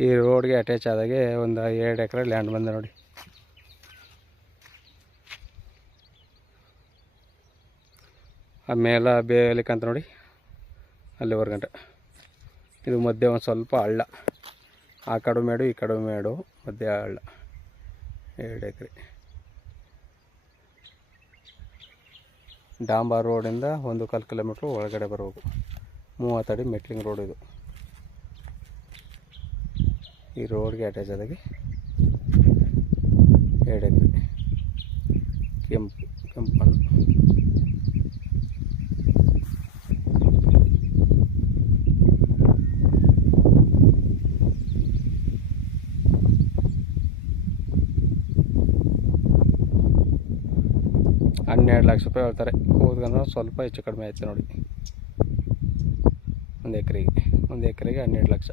ಈ ರೋಡ್ಗೆ ಅಟ್ಯಾಚ್ ಆದಾಗೆ ಒಂದು 2 ಎಕರೆ ಲ್ಯಾಂಡ್ ಬಂದ ನೋಡಿ. ಆ ಮೇಲೆ ಬೇಲಿಕಂತ ನೋಡಿ ಅಲ್ಲಿವರೆಗಂಟ. ಇದು ಮಧ್ಯೆ ಒಂದು ಸ್ವಲ್ಪ ಹಳ್ಳ, ಆ ಕಡೆ ಮೇಡು ಈ ಕಡೆ ಮೇಡು, ಮಧ್ಯೆ ಹಳ್ಳ. 2 ಎಕರೆ ಡಾಂಬರ್ ರೋಡಿಂದ 1.25 ಕಿಲೋಮೀಟ್ರ್ ಒಳಗಡೆ ಬರಬೇಕು. 30 ಅಡಿ ಮೆಟ್ಲಿಂಗ್ ರೋಡ್ ಇದು. ಈ ರೋಡ್ಗೆ ಅಟ್ಯಾಚ್ ಆದಾಗೆ 2 ಎಕರೆ ಕೆಂಪು ಮಣ್ಣು. $12 ಲಕ್ಷ ಹೇಳ್ತಾರೆ. ಕೂತ್ಕೊಂಡು ಸ್ವಲ್ಪ ಹೆಚ್ಚು ಕಡಿಮೆ ಆಯ್ತು ನೋಡಿ. ಒಂದು ಎಕರೆಗೆ 12 ಲಕ್ಷ.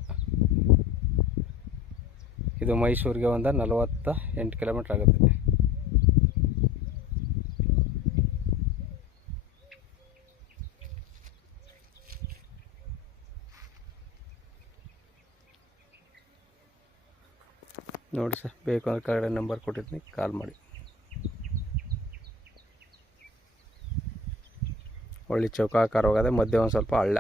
ಇದು ಮೈಸೂರಿಗೆ ಒಂದು 48 ಕಿಲೋಮೀಟ್ರ್ ಆಗುತ್ತೆ. ನೋಡಿ ಸರ್, ಬೇಕು ಅಂದ್ರೆ ಕೆಳಗಡೆ ನಂಬರ್ ಕೊಟ್ಟಿರ್ತೀನಿ, ಕಾಲ್ ಮಾಡಿ. ಒಳ್ಳೆ ಚೌಕಾಕಾರವಾಗದೆ, ಮಧ್ಯೆ ಒಂದು ಸ್ವಲ್ಪ ಹಳ್ಳ.